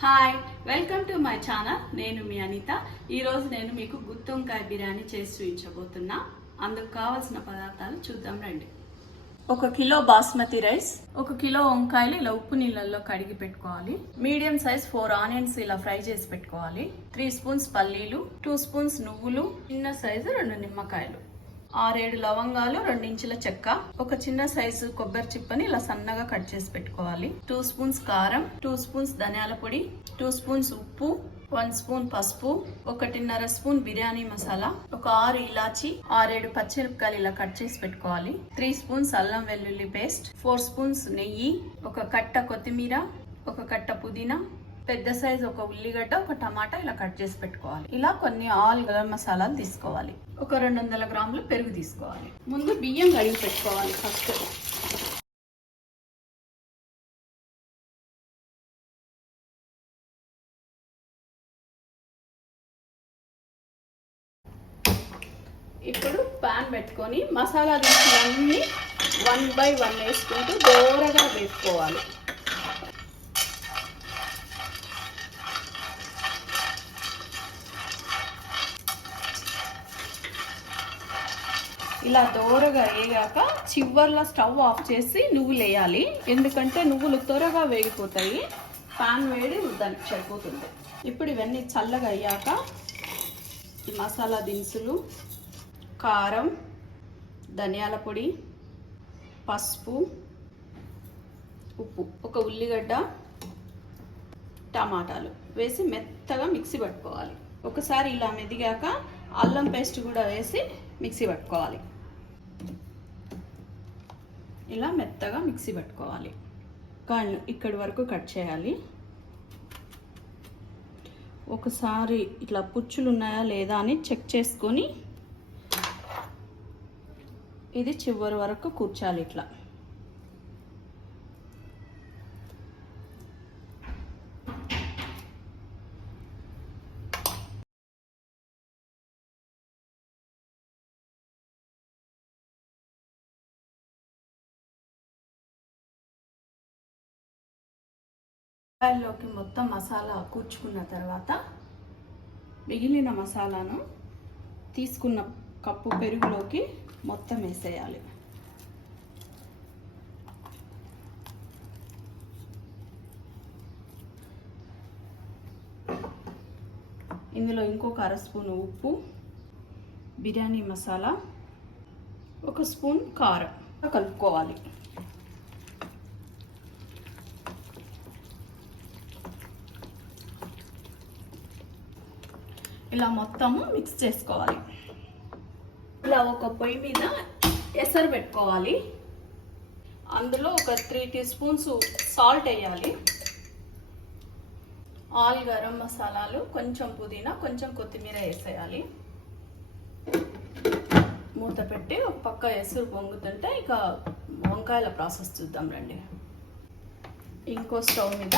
Hi welcome to my channel నేను మీ అనిత. ఈరోజు నేను మీకు గుత్తొంకాయ బిర్యానీ చేసి చూపించబోతున్నా. అందుకు కావాల్సిన పదార్థాలు చూద్దాం రండి. ఒక కిలో బాస్మతి రైస్ ఒక కిలో వంకాయలు ఇలా ఉప్పు నీళ్ళల్లో కడిగి పెట్టుకోవాలి. మీడియం సైజ్ ఫోర్ ఆనియన్స్ ఇలా ఫ్రై చేసి పెట్టుకోవాలి. త్రీ స్పూన్స్ పల్లీలు టూ స్పూన్స్ నువ్వులు చిన్న సైజు రెండు నిమ్మకాయలు. ఆరేడు లవంగాలు రెండించుల చెక్క ఒక చిన్న సైజు కొబ్బరి చిప్పని ఇలా సన్నగా కట్ చేసి పెట్టుకోవాలి. టూ స్పూన్స్ కారం టూ స్పూన్స్ ధనియాల పొడి టూ స్పూన్స్ ఉప్పు వన్ స్పూన్ పసుపు ఒకటిన్నర స్పూన్ బిర్యానీ మసాలా ఒక ఆరు ఇలాచి ఆరేడు పచ్చిమిరపకాయలు ఇలా కట్ చేసి పెట్టుకోవాలి. త్రీ స్పూన్స్ అల్లం వెల్లుల్లి పేస్ట్ ఫోర్ స్పూన్స్ నెయ్యి ఒక కట్ట కొత్తిమీర ఒక కట్ట పుదీనా పెద్ద సైజ్ ఒక ఉల్లిగడ్డ ఒక టమాటా ఇలా కట్ చేసి పెట్టుకోవాలి. ఇలా కొన్ని ఆల్ గరం మసాలాలు తీసుకోవాలి. ఒక రెండు వందల గ్రాములు పెరుగు తీసుకోవాలి. ముందు బియ్యం కడిగి పెట్టుకోవాలి ఫస్ట్. ఇప్పుడు పాన్ పెట్టుకొని మసాలా దినుసులన్నీ వన్ బై వన్ వేసుకుంటూ దోరగా వేసుకోవాలి ఇలా దోరగా వేగాక చివర్లో స్టవ్ ఆఫ్ చేసి నువ్వులు వేయాలి ఎందుకంటే నువ్వులు త్వరగా వేగిపోతాయి. పాన్ వేడి దానికి సరిపోతుంది. ఇప్పుడు ఇవన్నీ చల్లగా అయ్యాక ఈ మసాలా దినుసులు కారం ధనియాల పొడి పసుపు ఉప్పు ఒక ఉల్లిగడ్డ టమాటాలు వేసి మెత్తగా మిక్సీ పట్టుకోవాలి. ఒకసారి ఇలా మెదిగాక అల్లం పేస్ట్ కూడా వేసి మిక్సీ పట్టుకోవాలి. ఇలా మెత్తగా మిక్సీ పెట్టుకోవాలి. కాళ్ళు ఇక్కడి వరకు కట్ చేయాలి. ఒకసారి ఇట్లా పుచ్చులు ఉన్నాయా లేదా అని చెక్ చేసుకొని ఇది చివరి వరకు కూర్చాలి ఇట్లా. ఉల్లిపాయల్లోకి మొత్తం మసాలా కూర్చుకున్న తర్వాత మిగిలిన మసాలాను తీసుకున్న కప్పు పెరుగులోకి మొత్తం వేసేయాలి. ఇందులో ఇంకొక అర స్పూన్ ఉప్పు బిర్యానీ మసాలా ఒక స్పూన్ కారం. కలుపుకోవాలి. ఇలా మొత్తము మిక్స్ చేసుకోవాలి. ఇలా ఒక పొయ్యి మీద ఎసరు పెట్టుకోవాలి. అందులో ఒక త్రీ టీ స్పూన్స్ సాల్ట్ వేయాలి. ఆల్ గరం మసాలాలు కొంచెం పుదీనా కొంచెం కొత్తిమీర వేసేయాలి. మూత పెట్టి ఒక పక్క ఎసురు పొంగుతుంటే ఇక వంకాయల ప్రాసెస్ చూద్దాం రండి. ఇంకో స్టవ్ మీద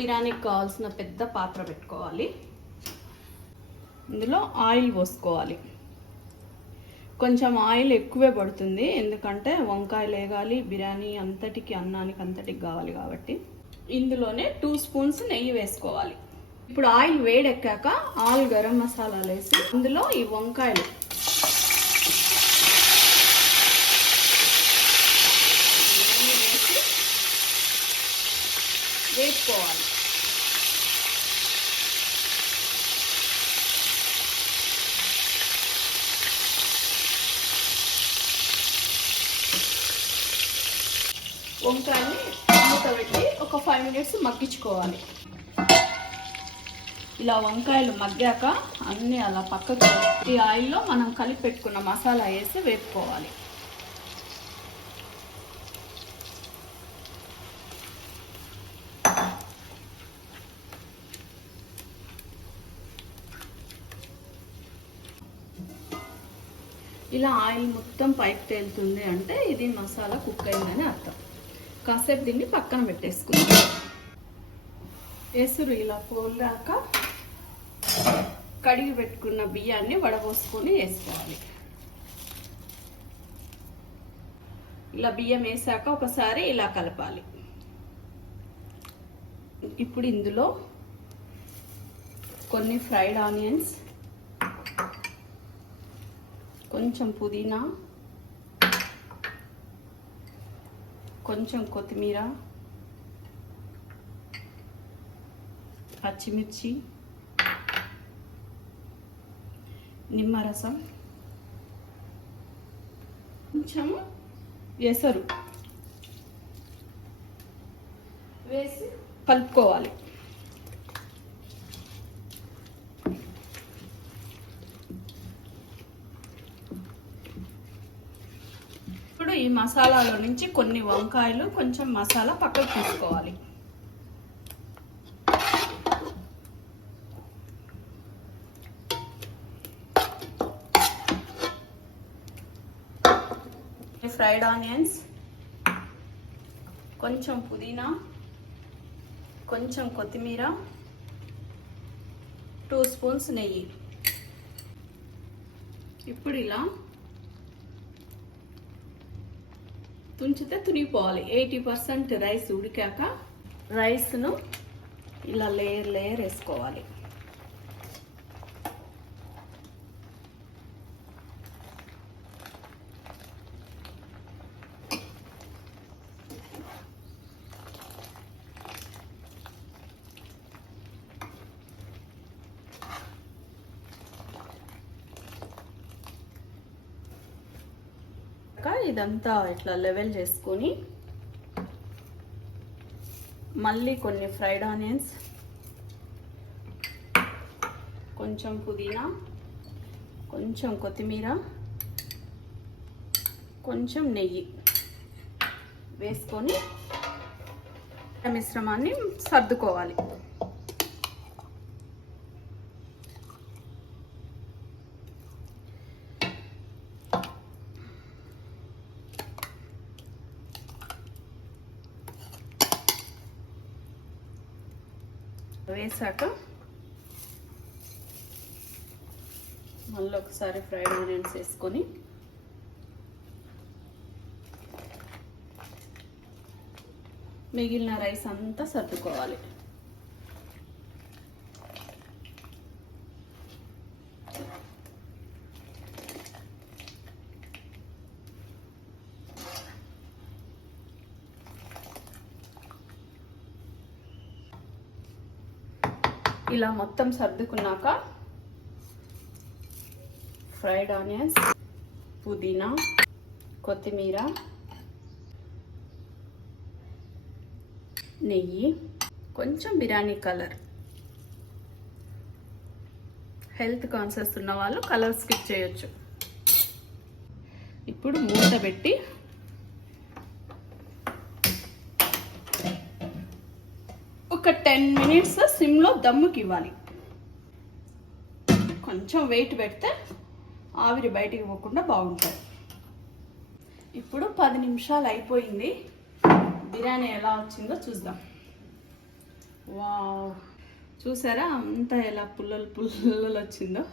బిర్యానీకి కావాల్సిన పెద్ద పాత్ర పెట్టుకోవాలి. ఇందులో ఆయిల్ పోసుకోవాలి. కొంచెం ఆయిల్ ఎక్కువే పడుతుంది. ఎందుకంటే వంకాయలు వేగాలి బిర్యానీ అంతటికి అన్నానికి అంతటికి కావాలి కాబట్టి. ఇందులోనే టూ స్పూన్స్ నెయ్యి వేసుకోవాలి. ఇప్పుడు ఆయిల్ వేడెక్కాక ఆల్ గరం మసాలాలు వేసి అందులో ఈ వంకాయలు వేసి వేసుకోవాలి వంకాయని మూత పెట్టి ఒక ఫైవ్ మినిట్స్ మగ్గించుకోవాలి. ఇలా వంకాయలు మగ్గాక అన్నీ అలా పక్కకు ఈ ఆయిల్లో మనం కలిపి పెట్టుకున్న మసాలా వేసి వేపుకోవాలి. ఇలా ఆయిల్ మొత్తం పైకి తేలుతుంది అంటే ఇది మసాలా కుక్ అయిందని అర్థం. కాసేపు దీన్ని పక్కన పెట్టేసుకుందాం. ఎసురు ఇలా పోలాక కడిగి పెట్టుకున్న బియ్యాన్ని వడపోసుకొని వేసుకోవాలి. ఇలా బియ్యం వేసాక ఒకసారి ఇలా కలపాలి. ఇప్పుడు ఇందులో కొన్ని ఫ్రైడ్ ఆనియన్స్ కొంచెం పుదీనా కొంచెం కొత్తిమీర పచ్చిమిర్చి నిమ్మరసం కొంచెం ఎసరు. వేసి కలుపుకోవాలి. మసాలాలో నుంచి కొన్ని వంకాయలు కొంచెం మసాలా పక్కకు తీసుకోవాలి. ఫ్రైడ్ ఆనియన్స్ కొంచెం పుదీనా కొంచెం కొత్తిమీర టూ స్పూన్స్ నెయ్యి. ఇప్పుడు ఇలా తుంచితే తునిగిపోవాలి. ఎయిటీ పర్సెంట్ రైస్ ఉడికాక రైస్ను ఇలా లేయర్ లేయర్ వేసుకోవాలి. ఇదంతా ఇట్లా లెవెల్ చేసుకొని మళ్ళీ కొన్ని ఫ్రైడ్ ఆనియన్స్ కొంచెం పుదీనా కొంచెం కొత్తిమీర కొంచెం నెయ్యి వేసుకొని మిశ్రమాన్ని సర్దుకోవాలి. వేసాక మళ్ళీ ఒకసారి ఫ్రైడ్ ఆనియన్స్ వేసుకొని మిగిలిన రైస్ అంతా సర్దుకోవాలి. ఇలా మొత్తం సర్దుకున్నాక ఫ్రైడ్ ఆనియన్స్ పుదీనా కొత్తిమీర నెయ్యి కొంచెం బిర్యానీ కలర్. హెల్త్ కాన్షియస్ ఉన్న వాళ్ళు కలర్ స్కిప్ చేయొచ్చు. ఇప్పుడు మూత పెట్టి ఒక టెన్ మినిట్స్ సిమ్లో దమ్ముకి ఇవ్వాలి. కొంచెం వెయిట్ పెడితే ఆవిరి బయటికి పోకుండా బాగుంటుంది. ఇప్పుడు పది నిమిషాలు అయిపోయింది. బిర్యానీ ఎలా వచ్చిందో చూద్దాం. వావ్. చూసారా అంతా ఎలా పుల్లలు పుల్లలు వచ్చిందో?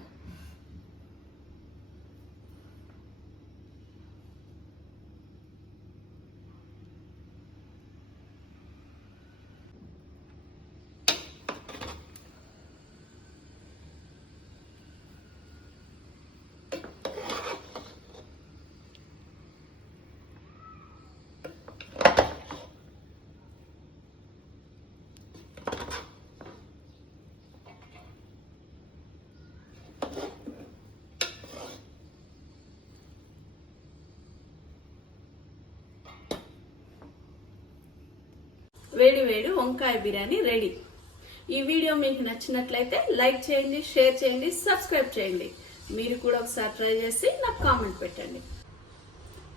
వేడి వేడి వంకాయ బిర్యానీ రెడీ. ఈ వీడియో మీకు నచ్చినట్లయితే లైక్ చేయండి షేర్ చేయండి సబ్స్క్రైబ్ చేయండి. మీరు కూడా ఒకసారి ట్రై చేసి నాకు కామెంట్ పెట్టండి.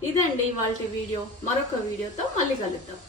ఇదండి ఇవాళ వీడియో. మరొక వీడియోతో మళ్ళీ కలుద్దాం.